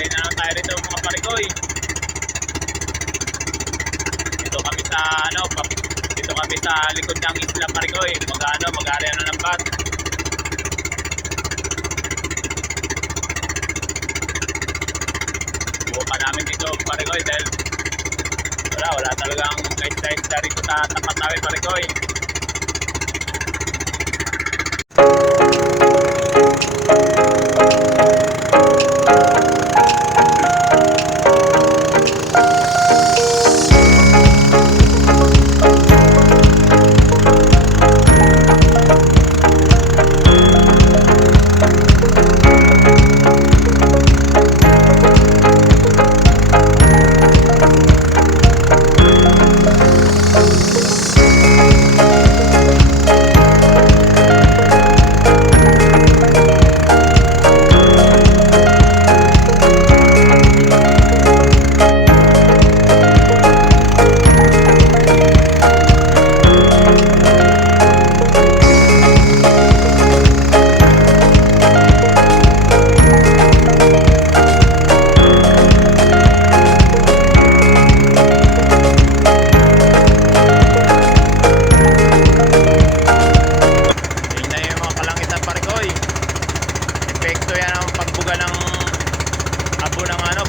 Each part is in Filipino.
Bali na lang tayo rito mga parikoy. Dito kami sa dito kami sa likod ng isla parikoy. Mag-area na ng bat. Buo pa namin dito parikoy dahil wala talagang kaisda-isda rito sa tapat namin parikoy.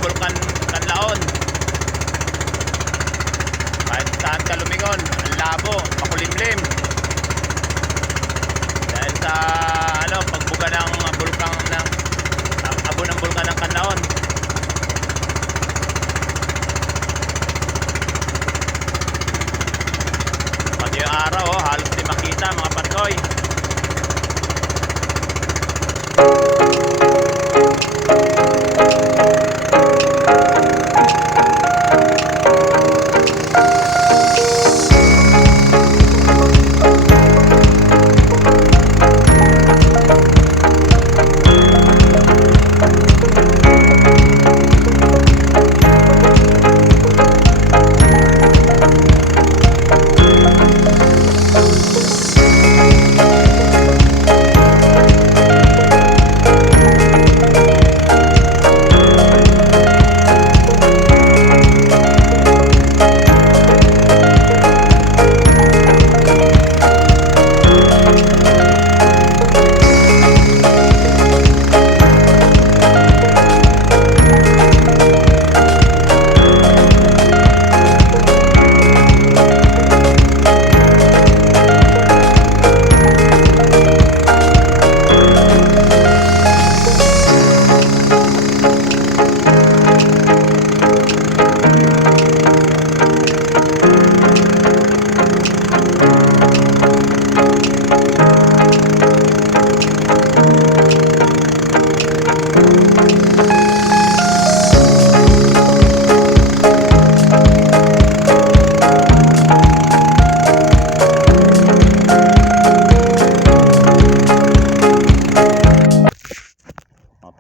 Bulkan Kanlaon. Kahit saan ka lumingon, ang labo, makulimlim. Dahil sa pagbuga ng bulkan ng abo ng bulkan ng Kanlaon. Pati yung araw, halos di makita mga parikoy.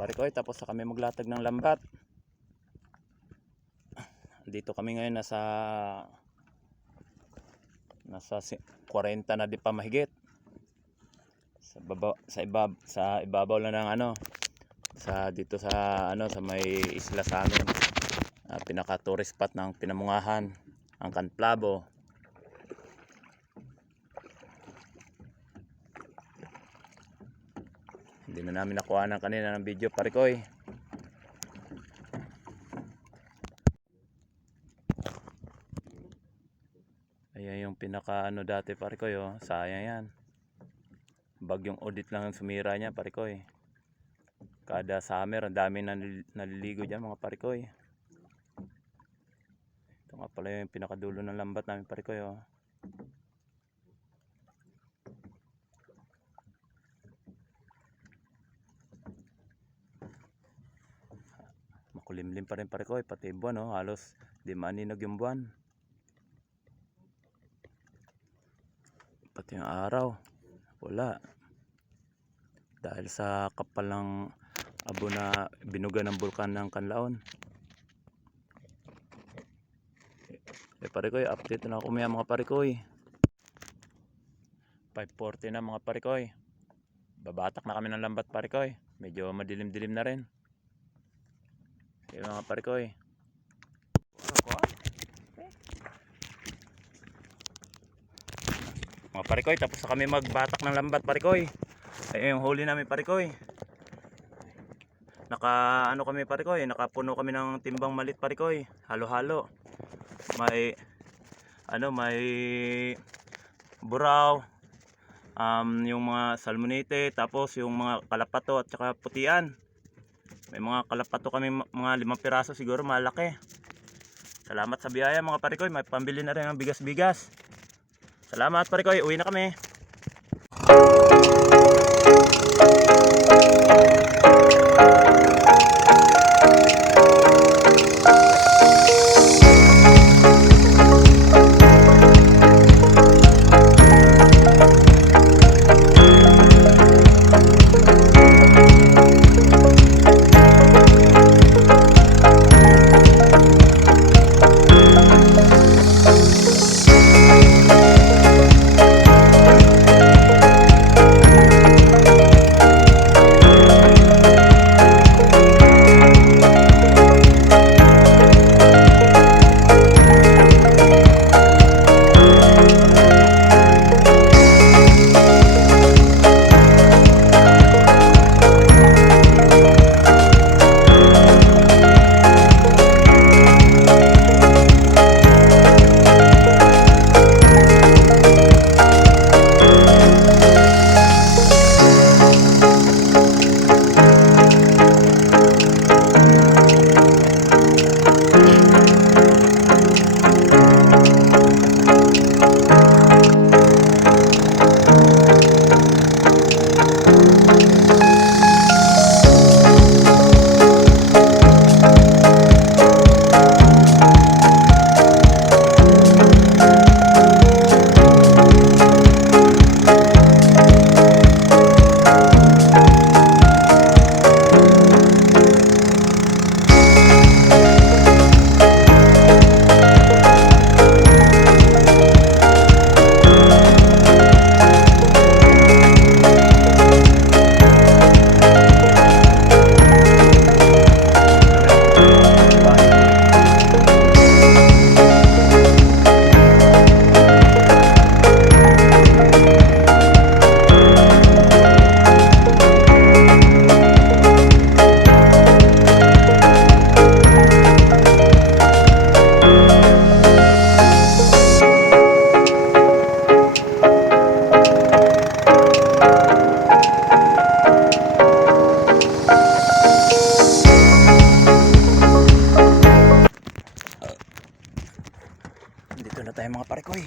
Parikoy, tapos na kami maglatag ng lambat. Dito kami ngayon nasa 40 na di pa mahigit. Sa ibabaw lang ng dito sa may isla sa amin. Pinaka tourist spot ng Pinamungahan, ang Canplabo. Hindi na namin nakuha ng kanina ng video parikoy. Ayan yung pinaka dati parikoy, oh. Sayang yan. Bagyong audit lang ang sumira niya parikoy. Kada summer ang dami naliligo dyan mga parikoy. Ito nga pala yung pinakadulo ng lambat namin parikoy, oh. Makulimlim pa rin parikoy, pati buwan, oh. Halos di maaninog yung buwan. Pati yung araw wala, dahil sa kapal ng abo na binuga ng bulkan ng Kanlaon. Parikoy, update na ako mga parikoy. 5:40 na mga parikoy. Babatak na kami ng lambat parikoy. Medyo madilim-dilim na rin. Yung mga parikoy. Mga parikoy, tapos na kami magbatak ng lambat parikoy. Ay yung huli namin parikoy. Ano kami parikoy, nakapuno kami ng timbang malit parikoy. Halo-halo. May may buraw, yung mga salmonite, tapos yung mga kalapato at saka putian. May mga kalapato kami, mga 5 piraso siguro, malaki. Salamat sa biyaya mga parikoy, may pambili na rin ng bigas-bigas. Salamat parikoy, uwi na kami. Dito na tayo mga parikoy.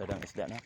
Dadang isda na.